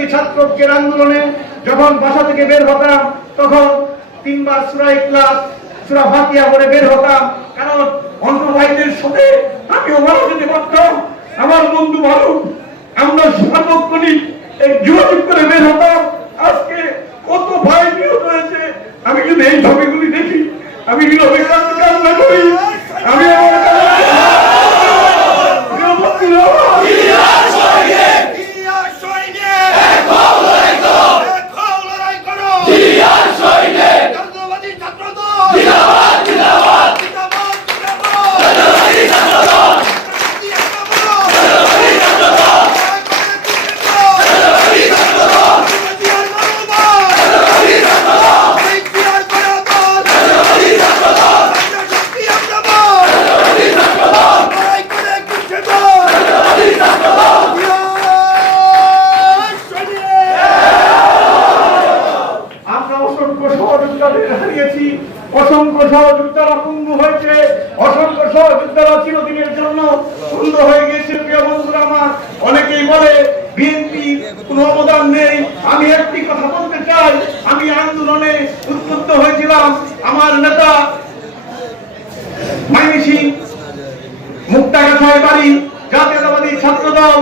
বিরোধী ছাত্র ঐক্যের আন্দোলনে যখন বাসা থেকে বের হতাম, তখন তিনবার সুরা ইখলাস সুরা ফাতিহা করে বের হতাম। কারণ অন্য ভাইদের সাথে আমিও ভালো যেতে পারতাম। আমার বন্ধু ভালো আমরা সার্বক্ষণিক যোগাযোগ করে বের হতাম। আজকে কত ভাই নিহত হয়েছে, আমি যদি এই ছবিগুলি দেখি। আমি নীরবে অসংখ্য সহযোদ্ধারা পঙ্গু হয়েছে। অসংখ্য সহযোদ্ধারা চিরদিনের জন্য বন্ধ হয়ে গেছে। প্রিয় বন্ধুরা, আমার অনেকেই বলে, বিএনপি কোনো অবদান নেই। আমি একটি কথা বলতে চাই। আমি আন্দোলনে উদ্বুদ্ধ হয়েছিলাম। আমার নেতা মাইনি মুক্তাগাছায় বাড়ি জাতীয়তাবাদী ছাত্র দল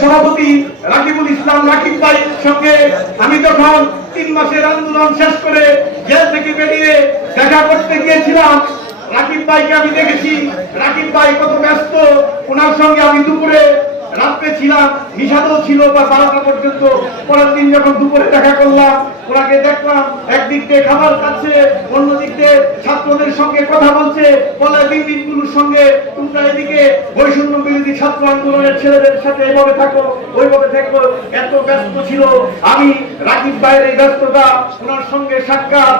সভাপতি রাকিবুল ইসলাম রাকিব ভাই সঙ্গে। আমি যখন তিন মাসের আন্দোলন শেষ করে জেল থেকে বেরিয়ে দেখা করতে গিয়েছিলাম। রাকিব ভাইকে আমি দেখেছি। রাকিব ভাই কত ব্যস্ত। ওনার সঙ্গে আমি দুপুরে ছিলাম, নিষাদও ছিল বা বারোটা পর্যন্ত। পরের দিন যখন দুপুরে দেখা করলাম, ওনাকে দেখলাম, একদিক দিয়ে খাবার খাচ্ছে অন্যদিক দিয়ে ছাত্রদের সঙ্গে কথা বলছে, বলে দিনগুলোর সঙ্গে তোমরা এদিকে বৈষম্য বিরোধী ছাত্র আন্দোলনের ছেলেদের সাথে এইভাবে থাকো, ওইভাবে থাকো, এত ব্যস্ত ছিল। আমি রাকিব ভাইয়ের এই ব্যস্ততা, ওনার সঙ্গে সাক্ষাৎ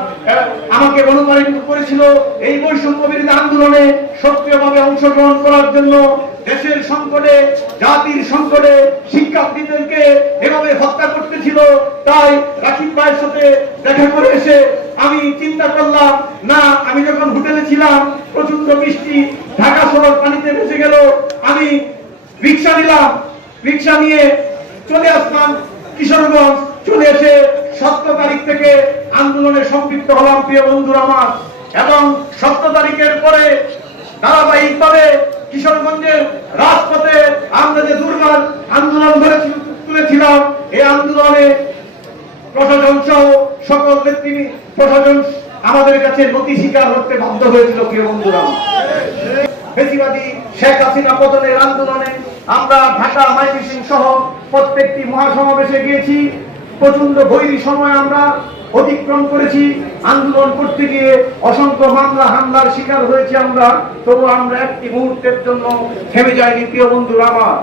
আমাকে অনুপ্রাণিত করেছিল। এই বৈষম্য বিরোধী আন্দোলনে সক্রিয়ভাবে অংশগ্রহণ করার জন্য দেশের সংকটে, জাতির সংকটে শিক্ষার্থীদেরকে এভাবে হত্যা করতেছিল, তাই রাকিব ভাইয়ের সাথে দেখা করে এসে আমি চিন্তা করলাম, না, আমি যখন হোটেলে ছিলাম প্রচণ্ড বৃষ্টি, ঢাকা শহর পানিতে ভেসে গেল, আমি রিক্সা নিলাম, রিক্সা নিয়ে চলে আসলাম কিশোরগঞ্জ, চলে এসে সতেরো তারিখ থেকে আন্দোলনে সম্পৃক্ত হলাম প্রিয় বন্ধুরা আমার এবং সতেরো তারিখের পরে ধারাবাহিকভাবে কিশোরগঞ্জের রাজপথে আমরা যে দুর্বার আন্দোলন ধরে তুলেছিলাম, এই আন্দোলনে প্রশাসন সহ সকল ব্যক্তি প্রশাসন আমাদের কাছে নথি স্বীকার করতে বাধ্য হয়েছিল, প্রিয় বন্ধুরা। বেশিবাদী শেখ হাসিনা পতনের আন্দোলনে আমরা ঢাকা মাইমিসিং সহ প্রত্যেকটি মহাসমাবেশে গিয়েছি। প্রচণ্ড বৈরী সময় আমরা অতিক্রম করেছি। আন্দোলন করতে গিয়ে অসংখ্য মামলা হামলার শিকার হয়েছি আমরা। তবু আমরা একটি মুহূর্তের জন্য থেমে যাইনি, প্রিয় বন্ধুরা আমার।